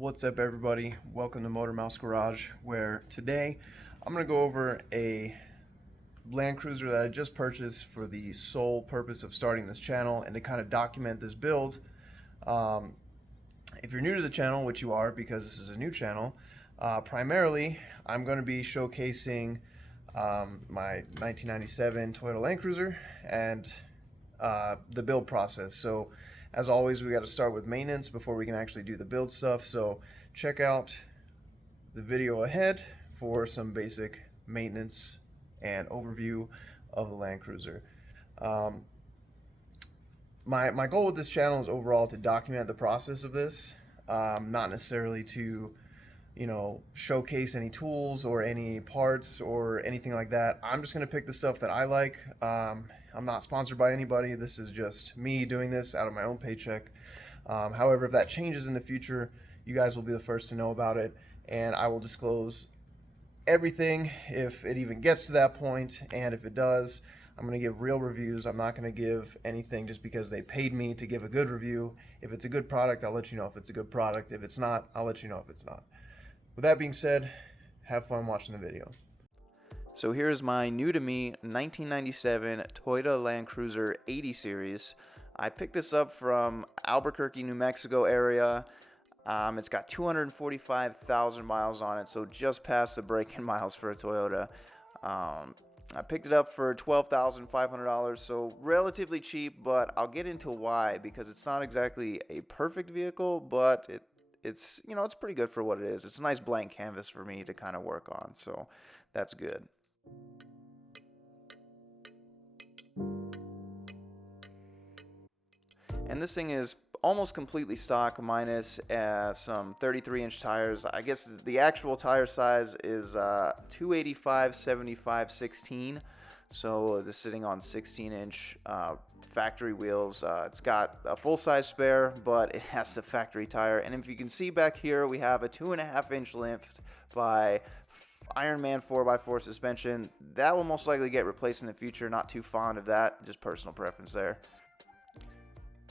What's up, everybody? Welcome to Motor Mouse Garage, where today I'm going to go over a Land Cruiser that I just purchased for the sole purpose of starting this channel and to kind of document this build. Um, if you're new to the channel, which you are because this is a new channel, primarily I'm going to be showcasing my 1997 Toyota Land Cruiser and the build process. So as always, we got to start with maintenance before we can actually do the build stuff. So check out the video ahead for some basic maintenance and overview of the Land Cruiser. Um, my goal with this channel is overall to document the process of this, not necessarily to showcase any tools or any parts or anything like that. I'm just going to pick the stuff that I like. I'm not sponsored by anybody. This is just me doing this out of my own paycheck. However, if that changes in the future, you guys will be the first to know about it, and I will disclose everything if it even gets to that point. And if it does, I'm going to give real reviews. I'm not going to give anything just because they paid me to give a good review. If it's a good product, I'll let you know if it's a good product. If it's not, I'll let you know if it's not. With that being said, have fun watching the video. So here's my new to me 1997 Toyota Land Cruiser 80 series. I picked this up from Albuquerque, New Mexico area. It's got 245,000 miles on it, so just past the break-in miles for a Toyota. I picked it up for $12,500, so relatively cheap, but I'll get into why, because it's not exactly a perfect vehicle, but it's it's pretty good for what it is. It's a nice blank canvas for me to kind of work on, so that's good. And this thing is almost completely stock minus some 33-inch tires. I guess the actual tire size is 285 75 16. So it's sitting on 16-inch factory wheels. It's got a full-size spare, but it has the factory tire. And if you can see back here, we have a 2.5-inch lift by Ironman 4x4 suspension. That will most likely get replaced in the future. Not too fond of that, just personal preference there.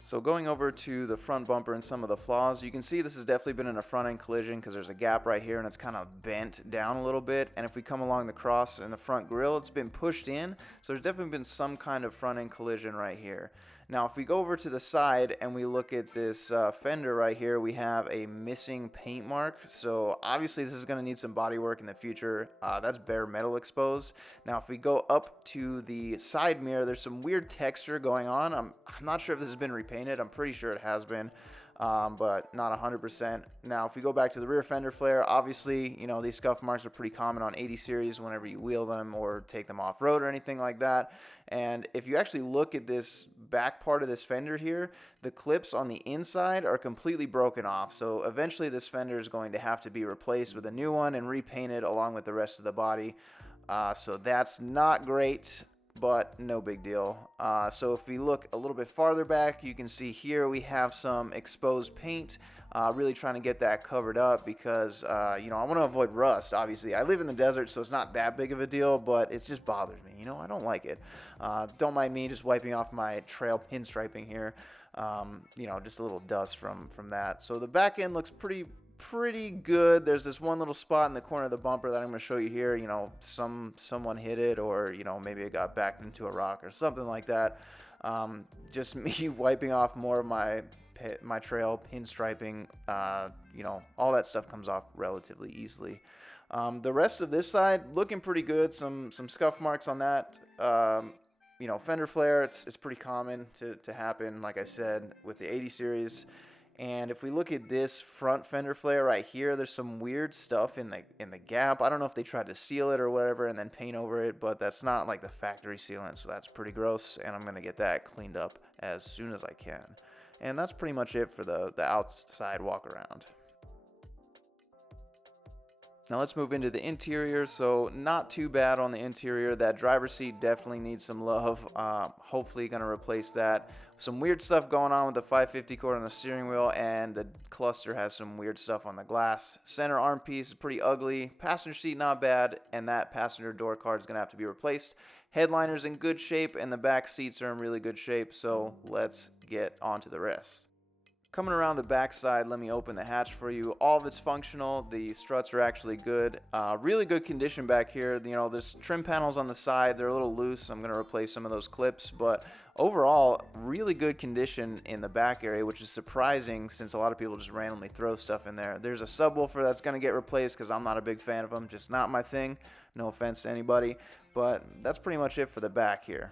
So going over to the front bumper and some of the flaws, you can see this has definitely been in a front end collision because there's a gap right here and it's kind of bent down a little bit. And if we come along the cross and the front grille, it's been pushed in. So there's definitely been some kind of front end collision right here. Now, if we go over to the side and we look at this fender right here, we have a missing paint mark. So obviously this is going to need some body work in the future. That's bare metal exposed. Now, if we go up to the side mirror, there's some weird texture going on. I'm not sure if this has been repainted. I'm pretty sure it has been. But not 100%. Now, if we go back to the rear fender flare, obviously, these scuff marks are pretty common on 80 series whenever you wheel them or take them off-road or anything like that. And if you actually look at this back part of this fender here, the clips on the inside are completely broken off. So eventually this fender is going to have to be replaced with a new one and repainted along with the rest of the body. So that's not great, but no big deal. So if we look a little bit farther back, you can see here we have some exposed paint. Really trying to get that covered up because, I want to avoid rust, obviously. I live in the desert, so it's not that big of a deal, but it just bothers me. I don't like it. Don't mind me just wiping off my trail pinstriping here. Just a little dust from that. So the back end looks pretty good. There's this one little spot in the corner of the bumper that I'm going to show you here. Someone hit it, or maybe it got backed into a rock or something like that. Just me wiping off more of my trail pinstriping. All that stuff comes off relatively easily. The rest of this side looking pretty good. Some scuff marks on that. Fender flare, it's pretty common to happen, like I said, with the 80 series. And if we look at this front fender flare right here, there's some weird stuff in the gap. I don't know if they tried to seal it or whatever and then paint over it, but that's not like the factory sealant, so that's pretty gross, and I'm going to get that cleaned up as soon as I can. And that's pretty much it for the outside walk around. Now let's move into the interior. So not too bad on the interior. That driver's seat definitely needs some love. Hopefully going to replace that. Some weird stuff going on with the 550 cord on the steering wheel, and the cluster has some weird stuff on the glass. Center arm piece is pretty ugly. Passenger seat not bad, and that passenger door card is going to have to be replaced. Headliner's in good shape, and the back seats are in really good shape. So let's get on to the rest. Coming around the back side, let me open the hatch for you. All of it's functional. The struts are actually good. Really good condition back here. You know, there's trim panels on the side. They're a little loose. I'm going to replace some of those clips. But overall, really good condition in the back area, which is surprising since a lot of people just randomly throw stuff in there. There's a subwoofer that's going to get replaced because I'm not a big fan of them. Just not my thing. No offense to anybody. But that's pretty much it for the back here.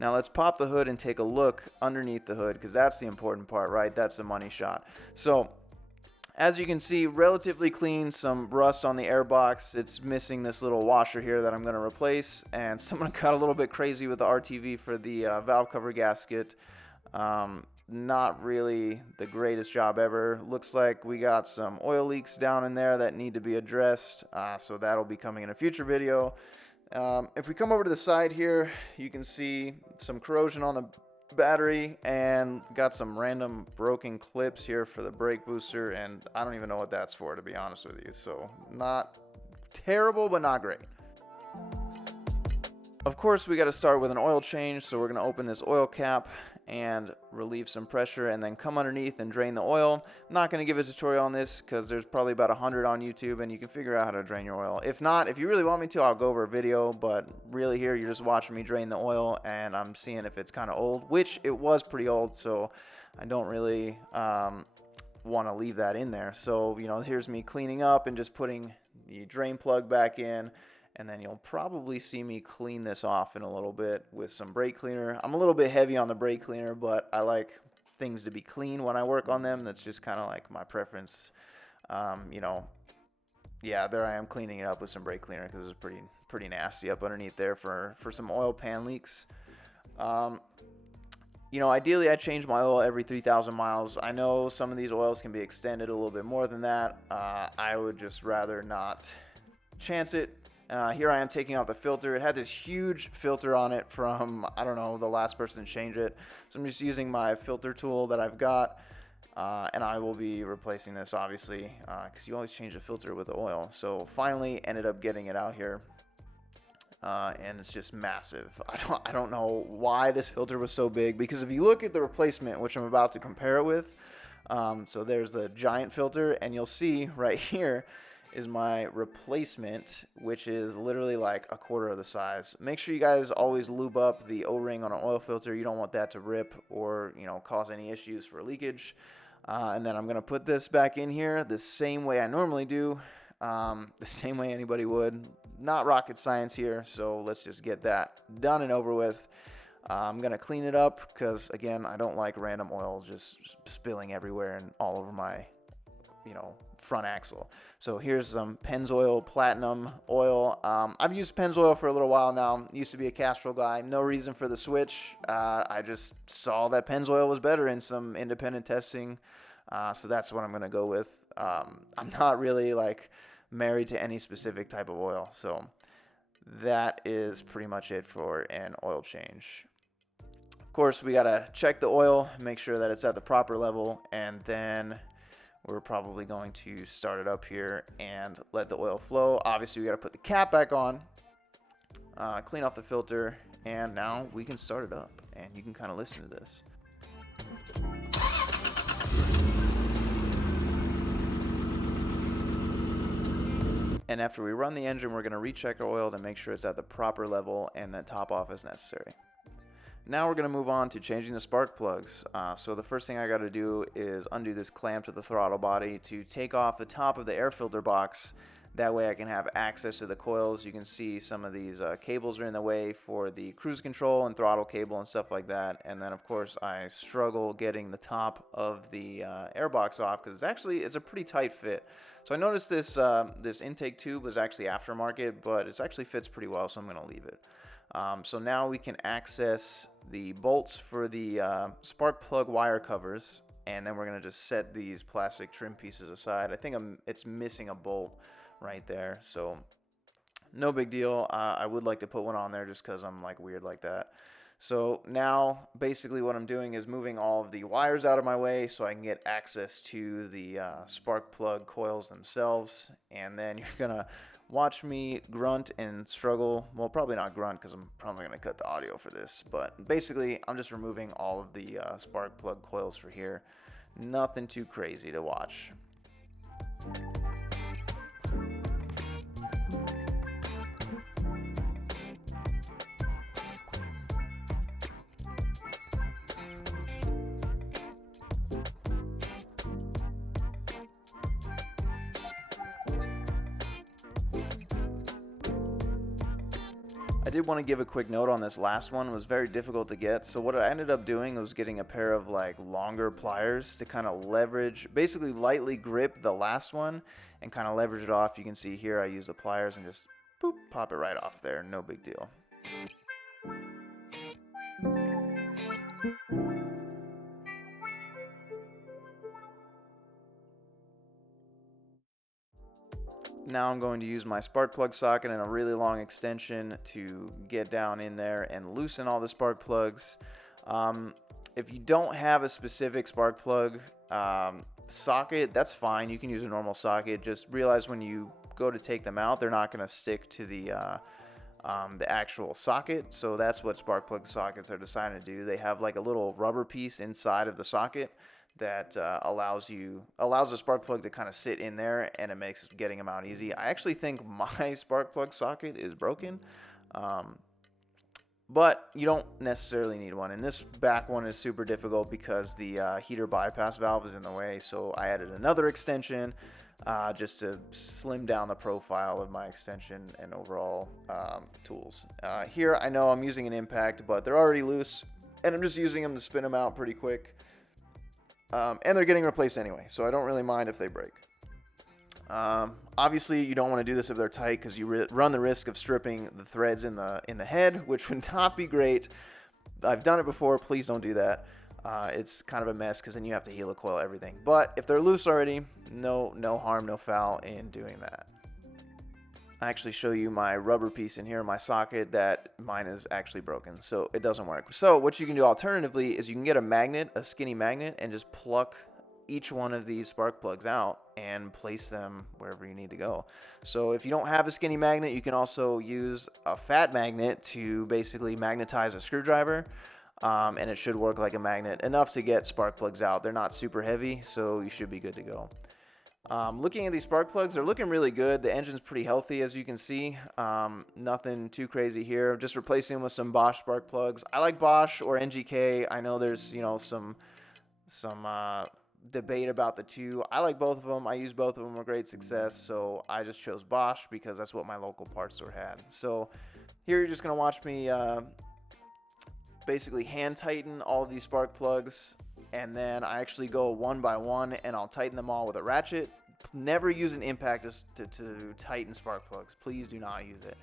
Now let's pop the hood and take a look underneath the hood, because that's the important part, right? That's the money shot. So as you can see, relatively clean, some rust on the airbox. It's missing this little washer here that I'm going to replace, and someone got a little bit crazy with the RTV for the valve cover gasket. Not really the greatest job ever. Looks like we got some oil leaks down in there that need to be addressed, so that'll be coming in a future video. If we come over to the side here, you can see some corrosion on the battery and got some random broken clips here for the brake booster, and I don't even know what that's for, to be honest with you. So not terrible, but not great. Of course, we got to start with an oil change, so we're going to open this oil cap and relieve some pressure and then come underneath and drain the oil. I'm not going to give a tutorial on this because there's probably about 100 on YouTube and you can figure out how to drain your oil. If not, if you really want me to, I'll go over a video, but really here you're just watching me drain the oil and I'm seeing if it's kind of old, which it was pretty old, so I don't really want to leave that in there. So, you know, here's me cleaning up and just putting the drain plug back in. And then you'll probably see me clean this off in a little bit with some brake cleaner. I'm a little bit heavy on the brake cleaner, but I like things to be clean when I work on them. That's just kind of like my preference. You know, yeah, there I am cleaning it up with some brake cleaner because it's pretty nasty up underneath there for some oil pan leaks. You know, ideally I change my oil every 3,000 miles. I know some of these oils can be extended a little bit more than that. I would just rather not chance it. Here I am taking out the filter. It had this huge filter on it from, I don't know, the last person to change it. So I'm just using my filter tool that I've got, and I will be replacing this, obviously, because you always change the filter with the oil. So finally ended up getting it out here, and it's just massive. I don't know why this filter was so big, because if you look at the replacement, which I'm about to compare it with, so there's the giant filter, and you'll see right here is my replacement, which is literally like a quarter of the size. Make sure you guys always lube up the O-ring on an oil filter. You don't want that to rip or, you know, cause any issues for leakage. And then I'm going to put this back in here the same way I normally do, the same way anybody would. Not rocket science here, so let's just get that done and over with. I'm going to clean it up because, again, I don't like random oil just spilling everywhere and all over my, you know, front axle. So here's some Pennzoil Platinum oil. I've used Pennzoil for a little while now. Used to be a Castrol guy. No reason for the switch. I just saw that Pennzoil was better in some independent testing. So that's what I'm going to go with. I'm not really like married to any specific type of oil. So that is pretty much it for an oil change. Of course, we got to check the oil, make sure that it's at the proper level, and then we're probably going to start it up here and let the oil flow. Obviously, we got to put the cap back on, clean off the filter, and now we can start it up. And you can kind of listen to this. And after we run the engine, we're going to recheck our oil to make sure it's at the proper level and then top off as necessary. Now we're going to move on to changing the spark plugs. So the first thing I got to do is undo this clamp to the throttle body to take off the top of the air filter box. That way I can have access to the coils. You can see some of these cables are in the way for the cruise control and throttle cable and stuff like that. And then of course I struggle getting the top of the airbox off because it's a pretty tight fit. So I noticed this this intake tube was actually aftermarket, but it actually fits pretty well, so I'm going to leave it. So now we can access the bolts for the spark plug wire covers, and then we're going to just set these plastic trim pieces aside. I think it's missing a bolt right there, so no big deal. I would like to put one on there just because I'm like weird like that. So now basically what I'm doing is moving all of the wires out of my way so I can get access to the spark plug coils themselves, and then you're going to watch me grunt and struggle. Well, probably not grunt because I'm probably going to cut the audio for this. But basically, I'm just removing all of the spark plug coils for here. Nothing too crazy to watch. I did want to give a quick note on this last one. It was very difficult to get. So what I ended up doing was getting a pair of like longer pliers to kind of leverage, basically lightly grip the last one and kind of leverage it off. You can see here I use the pliers and just boop, pop it right off there. No big deal. Now I'm going to use my spark plug socket and a really long extension to get down in there and loosen all the spark plugs. If you don't have a specific spark plug socket, that's fine. You can use a normal socket. Just realize when you go to take them out, they're not going to stick to the actual socket. So that's what spark plug sockets are designed to do. They have like a little rubber piece inside of the socket that allows the spark plug to kind of sit in there, and it makes getting them out easy. I actually think my spark plug socket is broken, but you don't necessarily need one. And this back one is super difficult because the heater bypass valve is in the way, so I added another extension just to slim down the profile of my extension and overall tools. Here I know I'm using an impact, but they're already loose, and I'm just using them to spin them out pretty quick. And they're getting replaced anyway, so I don't really mind if they break. Obviously, you don't want to do this if they're tight because you run the risk of stripping the threads in the head, which would not be great. I've done it before. Please don't do that. It's kind of a mess because then you have to helicoil everything. But if they're loose already, no harm, no foul in doing that. I actually show you my rubber piece in here, my socket, that mine is actually broken, so it doesn't work. So what you can do alternatively is you can get a magnet, a skinny magnet, and just pluck each one of these spark plugs out and place them wherever you need to go. So if you don't have a skinny magnet, you can also use a fat magnet to basically magnetize a screwdriver, and it should work like a magnet enough to get spark plugs out. They're not super heavy, so you should be good to go. Looking at these spark plugs, they're looking really good. The engine's pretty healthy, as you can see. Nothing too crazy here. Just replacing them with some Bosch spark plugs. I like Bosch or NGK. I know there's some debate about the two. I like both of them. I use both of them with great success. So I just chose Bosch because that's what my local parts store had. So here you're just gonna watch me basically hand tighten all of these spark plugs. And then I actually go one by one and I'll tighten them all with a ratchet. Never use an impact to tighten spark plugs. Please do not use it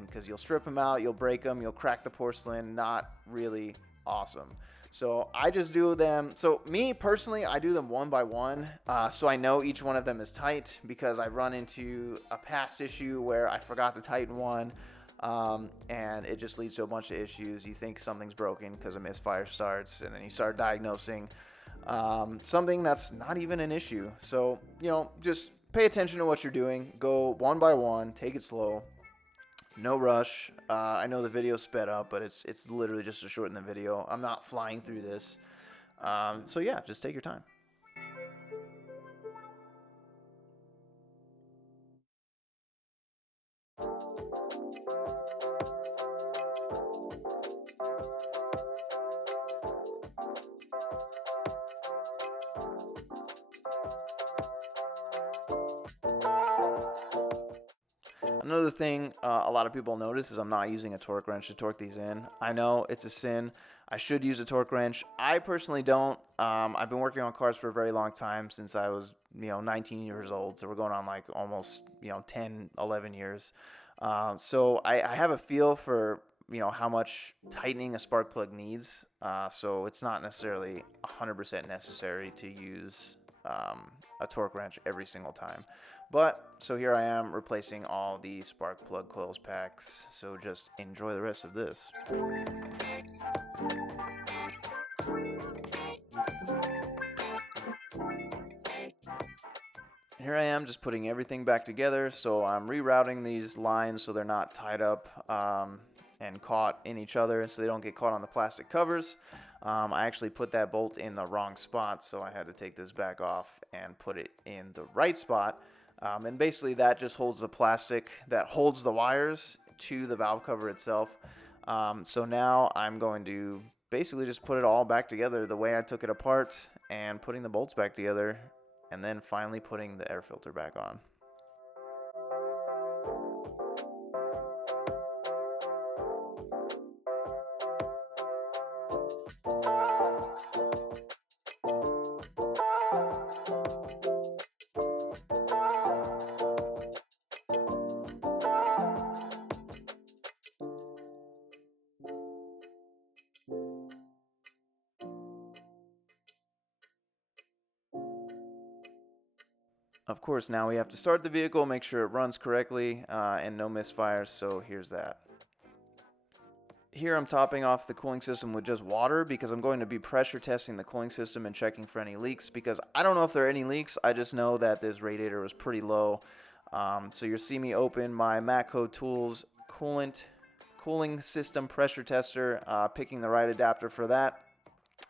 because you'll strip them out, you'll break them, you'll crack the porcelain. Not really awesome. So I just do them. So me personally, I do them one by one. So I know each one of them is tight because I run into a past issue where I forgot to tighten one. And it just leads to a bunch of issues. You think something's broken because a misfire starts, and then you start diagnosing something that's not even an issue. So, just pay attention to what you're doing. Go one by one, take it slow, no rush. I know the video's sped up, but it's literally just to shorten the video. I'm not flying through this. So yeah, just take your time. Another thing a lot of people notice is I'm not using a torque wrench to torque these in. I know it's a sin. I should use a torque wrench. I personally don't. I've been working on cars for a very long time, since I was 19 years old. So we're going on like almost 10, 11 years. So I have a feel for how much tightening a spark plug needs. So it's not necessarily 100% necessary to use a torque wrench every single time. But so here I am replacing all the spark plug coils packs. So just enjoy the rest of this. here I am just putting everything back together. So I'm rerouting these lines so they're not tied up and caught in each other, so they don't get caught on the plastic covers. I actually put that bolt in the wrong spot, so I had to take this back off and put it in the right spot. And basically that just holds the plastic that holds the wires to the valve cover itself. So now I'm going to basically just put it all back together the way I took it apart and putting the bolts back together, and then finally putting the air filter back on. Of course, now we have to start the vehicle, make sure it runs correctly, and no misfires, so here's that. Here I'm topping off the cooling system with just water because I'm going to be pressure testing the cooling system and checking for any leaks, because I don't know if there are any leaks, I just know that this radiator was pretty low. So you'll see me open my Matco Tools cooling system pressure tester, picking the right adapter for that.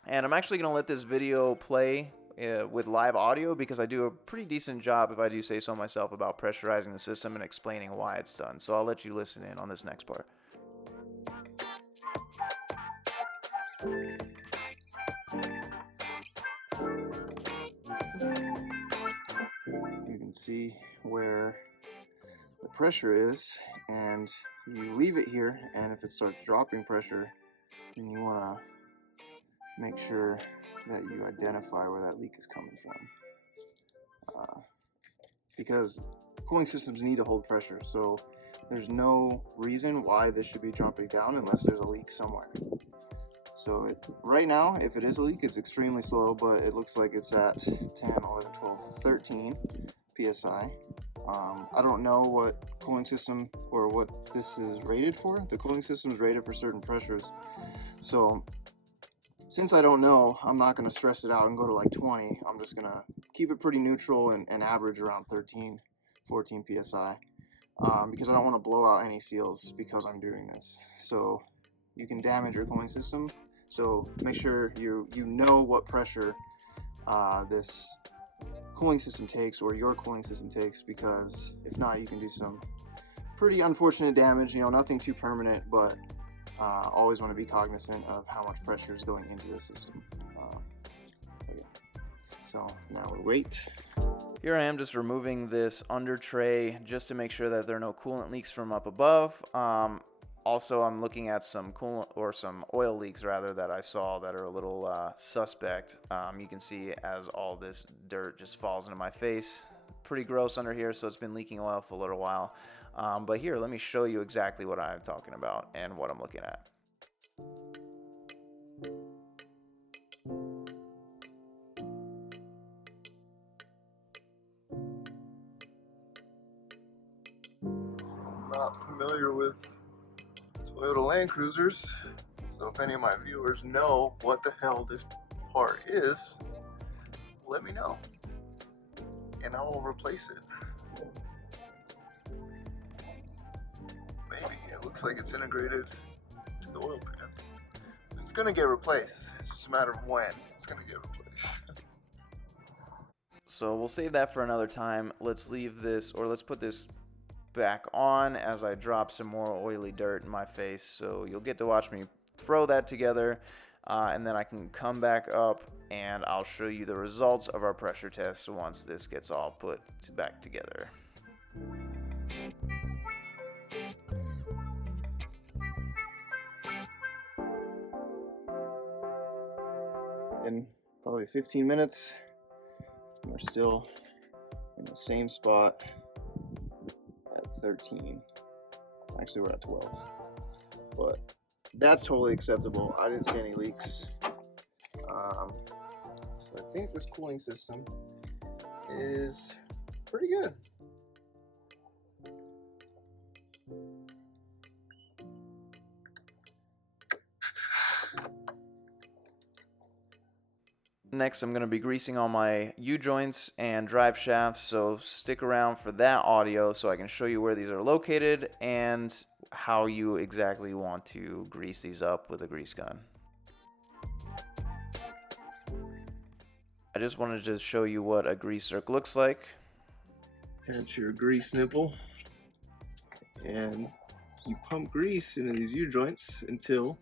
And I'm actually going to let this video play with live audio because I do a pretty decent job, if I do say so myself, about pressurizing the system and explaining why it's done. So I'll let you listen in on this next part. You can see where the pressure is, and you leave it here, and if it starts dropping pressure, then you want to make sure that you identify where that leak is coming from, because cooling systems need to hold pressure, so there's no reason why this should be dropping down unless there's a leak somewhere. So right now, if it is a leak, it's extremely slow, but it looks like it's at 10, 11, 12, 13 psi. I don't know what cooling system or what this is rated for. The cooling system is rated for certain pressures, so since I don't know, I'm not going to stress it out and go to like 20. I'm just going to keep it pretty neutral and average around 13, 14 psi, because I don't want to blow out any seals because I'm doing this. So you can damage your cooling system. So make sure you know what pressure this cooling system takes, or your cooling system takes, because if not, you can do some pretty unfortunate damage. You know, nothing too permanent, but always want to be cognizant of how much pressure is going into the system. Yeah. So now we wait. Here I am just removing this under tray just to make sure that there are no coolant leaks from up above. Also, I'm looking at some coolant, or some oil leaks rather, that I saw that are a little suspect. You can see as all this dirt just falls into my face. Pretty gross under here, so it's been leaking oil for a little while. But here, let me show you exactly what I'm talking about and what I'm looking at. I'm not familiar with Toyota Land Cruisers, so if any of my viewers know what the hell this part is, let me know and I will replace it. Maybe it looks like it's integrated to the oil pan. It's gonna get replaced. It's just a matter of when it's gonna get replaced. So we'll save that for another time. Let's leave this, or let's put this back on as I drop some more oily dirt in my face. So you'll get to watch me throw that together, and then I can come back up and I'll show you the results of our pressure test once this gets all put back together. In probably 15 minutes, we're still in the same spot at 13. Actually, we're at 12, but that's totally acceptable. I didn't see any leaks. So I think this cooling system is pretty good. Next, I'm going to be greasing all my U-joints and drive shafts, so stick around for that audio so I can show you where these are located and how you exactly want to grease these up with a grease gun. I just wanted to show you what a grease zerk looks like. That's your grease nipple, and you pump grease into these U-joints until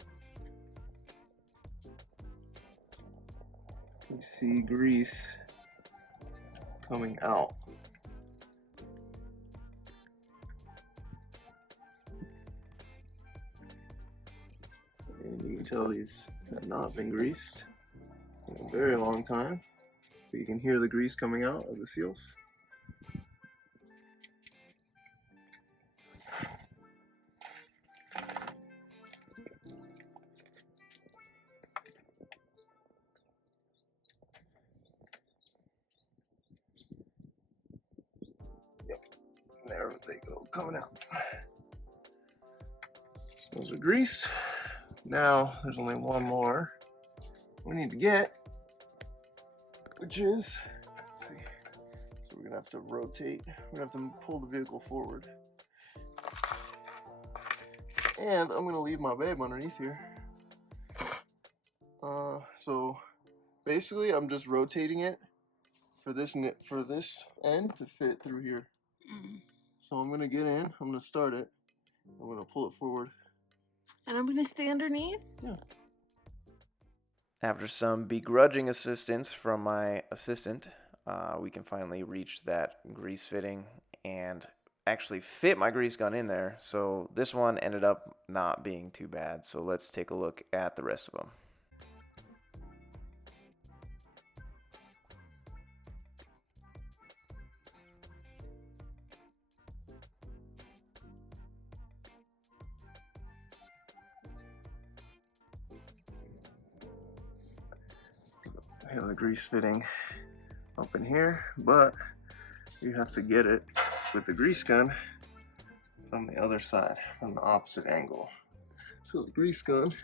you see grease coming out. And you can tell these have not been greased in a very long time, but you can hear the grease coming out of the seals. There they go, coming out. Those are grease. Now there's only one more we need to get, which is, let's see, so we're gonna have to rotate. We're gonna have to pull the vehicle forward. And I'm gonna leave my babe underneath here. So basically I'm just rotating it for this end to fit through here. So I'm gonna get in, I'm gonna start it, I'm gonna pull it forward. And I'm gonna stay underneath? Yeah. After some begrudging assistance from my assistant, we can finally reach that grease fitting and actually fit my grease gun in there. So this one ended up not being too bad. So let's take a look at the rest of them. I have the grease fitting up in here, but you have to get it with the grease gun from the other side, from the opposite angle. So the grease gun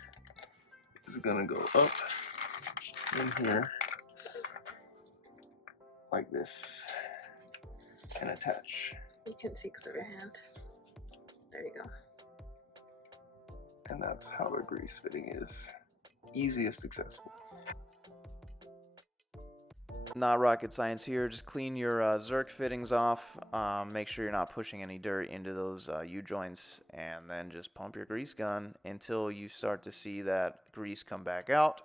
is gonna go up in here like this and attach. You can see because of your hand. There you go. And that's how the grease fitting is easiest accessible. Not rocket science here. Just clean your Zerk fittings off. Make sure you're not pushing any dirt into those U-joints, and then just pump your grease gun until you start to see that grease come back out.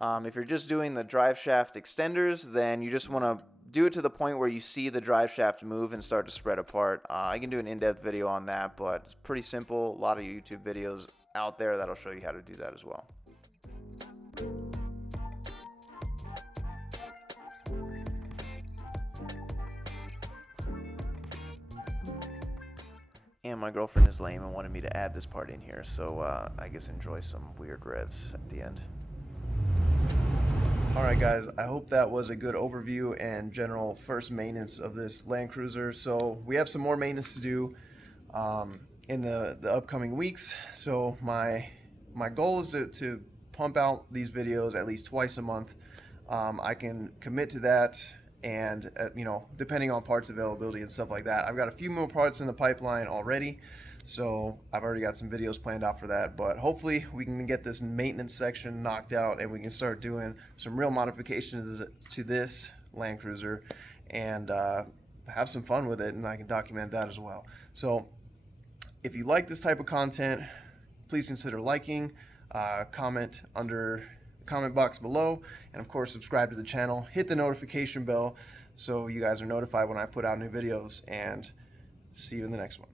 If you're just doing the drive shaft extenders, then you just want to do it to the point where you see the drive shaft move and start to spread apart. I can do an in-depth video on that, but it's pretty simple. A lot of YouTube videos out there that'll show you how to do that as well. And my girlfriend is lame and wanted me to add this part in here, so I guess enjoy some weird revs at the end. Alright guys, I hope that was a good overview and general first maintenance of this Land Cruiser. So we have some more maintenance to do in the upcoming weeks. So my goal is to pump out these videos at least twice a month. I can commit to that, and you know, depending on parts availability and stuff like that. I've got a few more parts in the pipeline already, so I've already got some videos planned out for that, but hopefully we can get this maintenance section knocked out and we can start doing some real modifications to this Land Cruiser and have some fun with it, and I can document that as well. So if you like this type of content, please consider liking, comment under comment box below, and of course subscribe to the channel. Hit the notification bell so you guys are notified when I put out new videos, and see you in the next one.